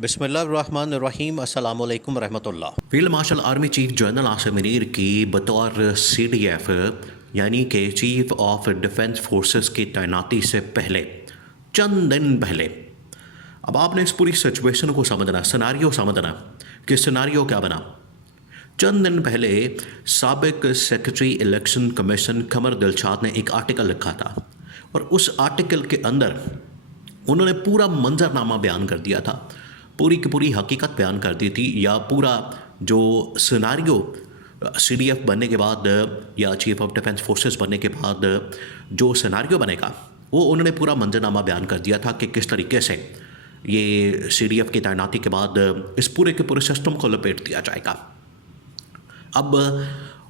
बिस्मिल्लाहिर्रहमानिर्रहीम अस्सलामु अलैकुम रहमतुल्लाह। Field marshal army chief general Asim Munir की बतौर सीडीएफ यानी कि चीफ ऑफ डिफेंस फोर्सेस की तैनाती से पहले चंद दिन पहले, अब आपने इस पूरी सिचुएशन को समझना, सिनारियो समझना कि सिनारियो क्या बना। चंद दिन पहले साबिक सेक्रेटरी इलेक्शन कमीशन कमर दिलशाद ने एक आर्टिकल लिखा था और उस आर्टिकल के अंदर उन्होंने पूरा मंजरनामा बयान कर दिया था, पूरी की पूरी हकीकत बयान कर दी थी, या पूरा जो सिनारियो सीडीएफ बनने के बाद या चीफ ऑफ डिफेंस फोर्सेस बनने के बाद जो सिनारियो बनेगा वो उन्होंने पूरा मंजरनामा बयान कर दिया था कि किस तरीके से ये सीडीएफ की तैनाती के बाद इस पूरे के पूरे सिस्टम को लपेट दिया जाएगा। अब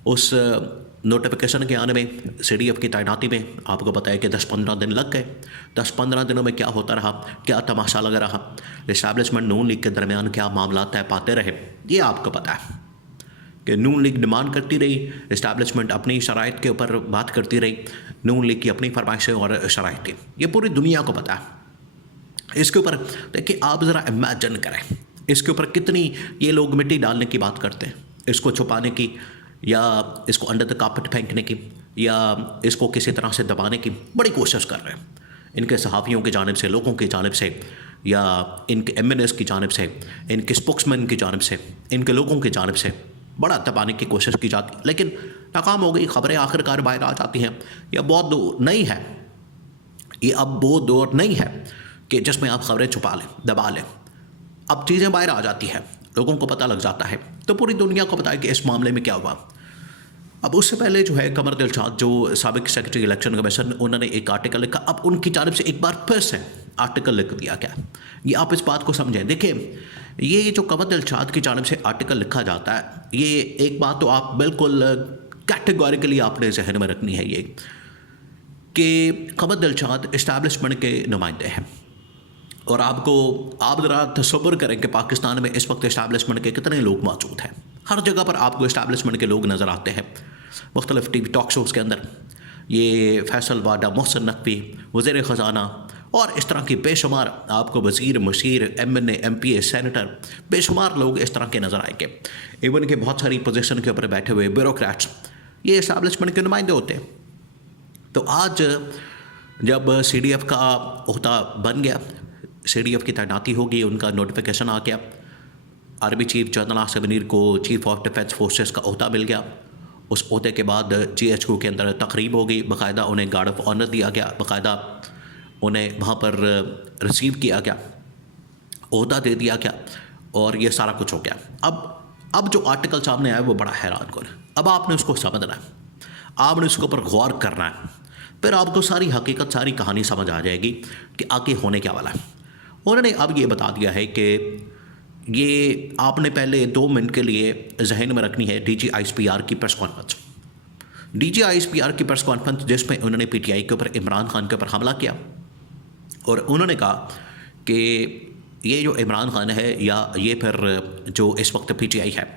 उस नोटिफिकेशन के आने में, सीडीएफ की तैनाती में, आपको पता है कि 10-15 दिन लग गए। 10-15 दिनों में क्या होता रहा, क्या तमाशा लगा रहा, इस्टेब्लिशमेंट नून लीग के दरमियान क्या मामला तय पाते रहे, ये आपको पता है कि नून लीग डिमांड करती रही, इस्टेब्लिशमेंट अपनी शराइत के ऊपर बात करती रही, नून लीग की अपनी फरमाइशें और शराइत थी, ये पूरी दुनिया को पता है। इसके ऊपर देखिए, आप ज़रा इमेजिन करें, इसके ऊपर कितनी ये लोग मिट्टी डालने की बात करते हैं, इसको छुपाने की या इसको अंडर द कार्पेट फेंकने की या इसको किसी तरह से दबाने की बड़ी कोशिश कर रहे हैं। इनके सहाफ़ियों की जानिब से, लोगों की जानिब से, या इनके एमएनएस की जानिब से, इनके स्पोक्समैन की जानिब से, इनके लोगों की जानिब से बड़ा दबाने की कोशिश की जाती है, लेकिन नाकाम हो गई। खबरें आखिरकार बाहर आ जाती हैं। यह बहुत नहीं है, ये अब वो दौर नहीं है कि जिसमें आप खबरें छुपा लें, दबा लें। अब चीज़ें बाहर आ जाती हैं, लोगों को पता लग जाता है, तो पूरी दुनिया को पता है कि इस मामले में क्या हुआ। अब उससे पहले जो है कमर दिलशाद, जो साबिक सेक्रेटरी इलेक्शन कमीशन, उन्होंने एक आर्टिकल लिखा। अब उनकी जानिब से एक बार फिर से आर्टिकल लिख दिया गया। ये आप इस बात को समझें। देखिए, ये जो कमर दिलशाद की जानिब से आर्टिकल लिखा जाता है, ये एक बात तो आप बिल्कुल कैटेगोरिकली आपने जहन में रखनी है, ये कि कमर दिलशाद इस्टेब्लिशमेंट के नुमाइंदे हैं। और आप ज़रा तसव्वुर करें कि पाकिस्तान में इस वक्त इस्टेब्लिशमेंट के कितने लोग मौजूद हैं। हर जगह पर आपको इस्टेब्लिशमेंट के लोग नज़र आते हैं। मुख्तलिफ टीवी टॉक शोज़ के अंदर ये फैसल वाडा, मोहसिन नकवी, वज़ीर ख़जाना और इस तरह की बेशुमार आपको वज़ीर, मशीर, एमएनए, एमपीए, सेनेटर, बेशुमार लोग इस तरह के नज़र आएंगे। इवन के बहुत सारी पोजीशन के ऊपर बैठे हुए ब्यूरोक्रेट्स, ये इस्टेब्लिशमेंट के नुमाइंदे होते हैं। तो आज जब सीडीएफ का ओहदा बन गया, सीडीएफ की तैनाती होगी, उनका नोटिफिकेशन आ गया, army chief general Asim Munir को चीफ ऑफ डिफेंस फोर्सेस का ओहदा मिल गया। उस ओहदे के बाद जीएचक्यू के अंदर तकरीब हो गई, बाकायदा उन्हें गार्ड ऑफ ऑनर दिया गया, बाकायदा उन्हें वहाँ पर रिसीव किया गया, ओहदा दे दिया गया और ये सारा कुछ हो गया। अब जो आर्टिकल सामने आया वो बड़ा हैरान कौन है। अब आपने उसको समझना है, आपने उसके ऊपर गौर करना है, फिर आपको सारी हकीकत, सारी कहानी समझ आ जाएगी कि आगे होने क्या वाला है। उन्होंने अब ये बता दिया है कि ये आपने पहले 2 मिनट के लिए जहन में रखनी है डीजीआईएसपीआर की प्रेस कॉन्फ्रेंस। डीजीआईएसपीआर की प्रेस कॉन्फ्रेंस जिसमें उन्होंने पीटीआई के ऊपर, इमरान खान के ऊपर हमला किया और उन्होंने कहा कि ये जो इमरान खान है या ये फिर जो इस वक्त पीटीआई है,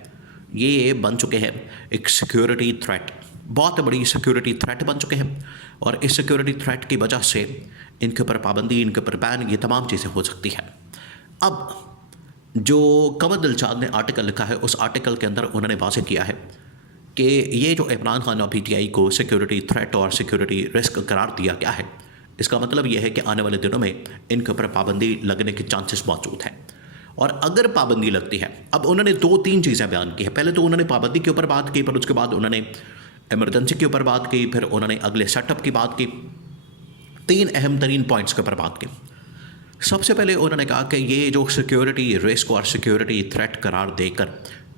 ये बन चुके हैं एक सिक्योरिटी थ्रेट, बहुत बड़ी सिक्योरिटी थ्रेट बन चुके हैं। और इस सिक्योरिटी थ्रेट की वजह से इनके ऊपर पाबंदी, इनके ऊपर बैन, ये तमाम चीज़ें हो सकती हैं। अब जो कमर दिलशाद ने आर्टिकल लिखा है, उस आर्टिकल के अंदर उन्होंने वाज़ेह किया है कि ये जो इमरान खान और पीटीआई को सिक्योरिटी थ्रेट और सिक्योरिटी रिस्क करार दिया गया है, इसका मतलब यह है कि आने वाले दिनों में इनके ऊपर पाबंदी लगने के चांसेस मौजूद हैं। और अगर पाबंदी लगती है, अब उन्होंने 2-3 चीज़ें बयान की है। पहले तो उन्होंने पाबंदी के ऊपर बात की, फिर उसके बाद उन्होंने इमरजेंसी के ऊपर बात की, फिर उन्होंने अगले सेटअप की बात की। 3 अहम तरीन पॉइंट्स के ऊपर बात की। सबसे पहले उन्होंने कहा कि ये जो सिक्योरिटी रिस्क और सिक्योरिटी थ्रेट करार देकर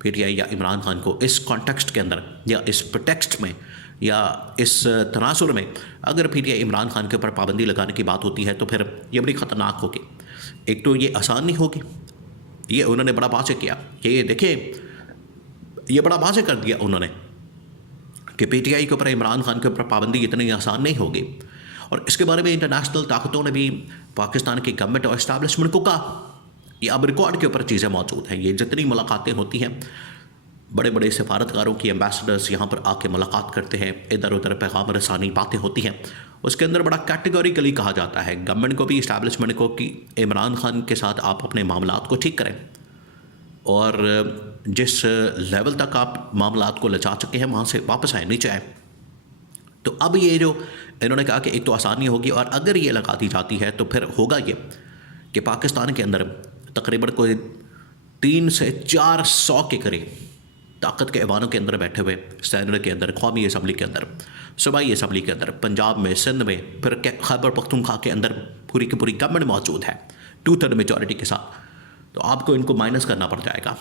पीटीआई या इमरान खान को इस कॉन्टेक्स्ट के अंदर या इस प्रोटेक्स्ट में या इस तनासुर में अगर पीटीआई इमरान खान के ऊपर पाबंदी लगाने की बात होती है तो फिर ये बड़ी ख़तरनाक होगी। एक तो ये आसान नहीं होगी, ये उन्होंने बड़ा वाज़ेह किया कि ये देखिए, ये बड़ा वाज़ेह कर दिया उन्होंने कि पीटीआई के ऊपर, इमरान खान के ऊपर पाबंदी इतनी आसान नहीं होगी। और इसके बारे में इंटरनेशनल ताकतों ने भी पाकिस्तान की गवर्नमेंट और इस्टेब्लिशमेंट को कहा। ये अब रिकॉर्ड के ऊपर चीज़ें मौजूद हैं। ये जितनी मुलाकातें होती हैं, बड़े बड़े सफारतकारों की, एम्बेसडर्स यहाँ पर आके मुलाकात करते हैं, इधर उधर पैगाम रसानी बातें होती हैं, उसके अंदर बड़ा कैटेगोरिकली कहा जाता है गवर्नमेंट को भी, इस्टेब्लिशमेंट को, कि इमरान खान के साथ आप अपने मामलात को ठीक करें और जिस लेवल तक आप मामलात को लचा चुके हैं वहाँ से वापस आए, नीचे आए। तो अब ये जो इन्होंने कहा कि एक तो आसानी होगी, और अगर ये लगा दी जाती है तो फिर होगा ये कि पाकिस्तान के अंदर तकरीबन कोई 300 से 400 के करीब ताकत के ऐवानों के अंदर बैठे हुए, सेनेट के अंदर, कौमी असम्बली के अंदर, सूबाई असम्बली के अंदर, पंजाब में, सिंध में, फिर खैबर पख्तूनख्वा के अंदर पूरी की पूरी गवर्नमेंट मौजूद है 2/3 मेजॉरिटी के साथ। तो आपको इनको माइनस करना पड़ जाएगा,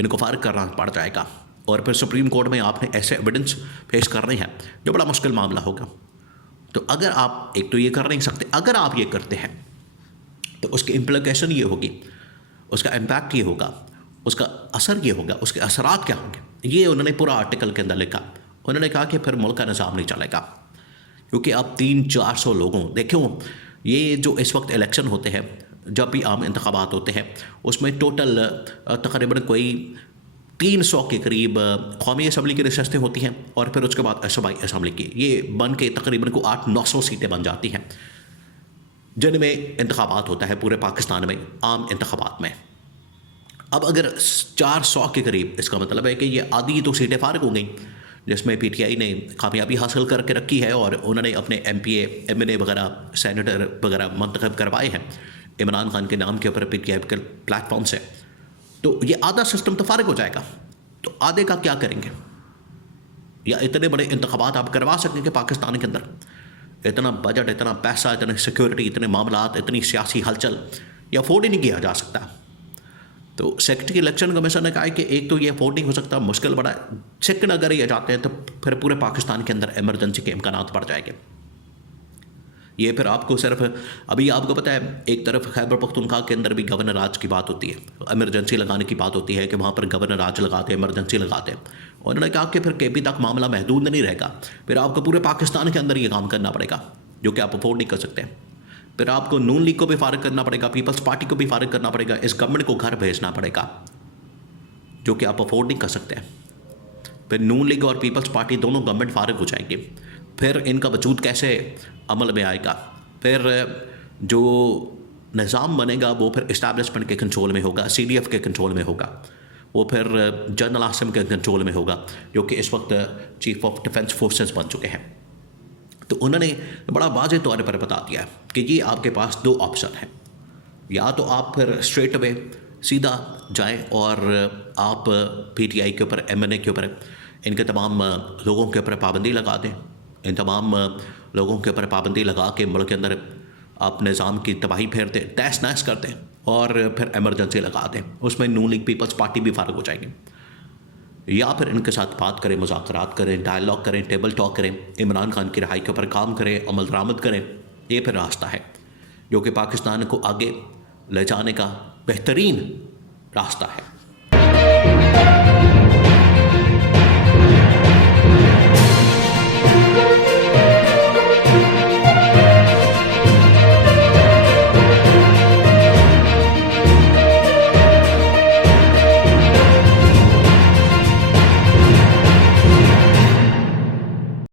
इनको फार्ग करना पड़ जाएगा, और फिर सुप्रीम कोर्ट में आपने ऐसे एविडेंस पेश करने हैं जो बड़ा मुश्किल मामला होगा। तो अगर आप एक तो ये कर नहीं सकते, अगर आप ये करते हैं तो उसकी इम्प्लीकेशन ये होगी, उसका इम्पैक्ट ये होगा, उसका असर ये होगा, उसके असरात क्या होंगे, ये उन्होंने पूरा आर्टिकल के अंदर लिखा। उन्होंने कहा कि फिर मुल्क का निज़ाम नहीं चलेगा, क्योंकि अब 300-400 लोगों, देखो ये जो इस वक्त इलेक्शन होते हैं, जब भी आम इंतखाबात होते हैं, उसमें टोटल तकरीबन कोई 300 के करीब कौमी असम्बली की नशस्तें होती हैं, और फिर उसके बाद सूबाई असम्बली की, ये बन के तकरीबन को 800-900 सीटें बन जाती हैं जिनमें इंतखाबात होता है पूरे पाकिस्तान में, आम इंतखाबात में। अब अगर 400 के करीब, इसका मतलब है कि ये आधी तो सीटें फारिग हो गई जिसमें PTI ने कामयाबी हासिल करके रखी है, और उन्होंने अपने MPA, MNA वगैरह, सेनेटर वगैरह मंतखब करवाए हैं इमरान खान के नाम के ऊपर PTI के प्लेटफॉर्म से। तो ये आधा सिस्टम तो फारिग हो जाएगा, तो आधे का क्या करेंगे? या इतने बड़े इंतखाबात आप करवा सकेंगे पाकिस्तान के अंदर? इतना बजट, इतना पैसा, इतने सिक्योरिटी, इतने मामलात, इतनी सियासी हलचल, ये अफोर्ड ही नहीं किया जा सकता। तो सेक्रेटरी इलेक्शन कमीशन ने कहा है कि एक तो ये अफोर्ड नहीं हो सकता, मुश्किल बड़ा है। सेकंड, अगर ये जाते हैं तो फिर पूरे पाकिस्तान के अंदर इमरजेंसी के इम्कानात बढ़ जाएंगे। ये फिर आपको सिर्फ, अभी आपको पता है एक तरफ खैबर पख्तूनख्वा के अंदर भी गवर्नर राज की बात होती है, इमरजेंसी लगाने की बात होती है कि वहाँ पर गवर्नर राज लगाते हैं, इमरजेंसी लगाते हैं। उन्होंने कहा कि फिर KP तक मामला महदूद नहीं रहेगा, फिर आपको पूरे पाकिस्तान के अंदर ये काम करना पड़ेगा जो कि आप अफोर्ड नहीं कर सकते। फिर आपको नून लीग को भी फारिग करना पड़ेगा, पीपल्स पार्टी को भी फारिग करना पड़ेगा, इस गवर्नमेंट को घर भेजना पड़ेगा जो कि आप अफोर्ड नहीं कर सकते। फिर नून लीग और पीपल्स पार्टी दोनों गवर्नमेंट फारिग हो जाएंगी, फिर इनका वजूद कैसे अमल में आएगा? फिर जो निज़ाम बनेगा वो फिर इस्टेब्लिशमेंट के कंट्रोल में होगा, CDF के कंट्रोल में होगा, वो फिर जनरल आसिम के कंट्रोल में होगा जो कि इस वक्त चीफ ऑफ डिफेंस फोर्सेस बन चुके हैं। तो उन्होंने बड़ा वाज़ेह तौर पर बता दिया कि ये आपके पास 2 ऑप्शन हैं, या तो आप फिर स्ट्रेट अवे सीधा जाएं और आप PTI के ऊपर, MNA के ऊपर, इनके तमाम लोगों के ऊपर पाबंदी लगा दें, इन तमाम लोगों के ऊपर पाबंदी लगा के मुल्क के अंदर आप निज़ाम की तबाही फेर दें, तहस नहस कर दें, और फिर इमरजेंसी लगा दें। उसमें नून लीग, पीपल्स पार्टी भी फारिग हो जाएगी। या फिर इनके साथ बात करें, मुज़ाकरात करें, डायलॉग करें, टेबल टॉक करें, इमरान खान की रिहाई के ऊपर काम करें, अमल दरामद करें। ये फिर रास्ता है जो कि पाकिस्तान को आगे ले जाने का बेहतरीन रास्ता है।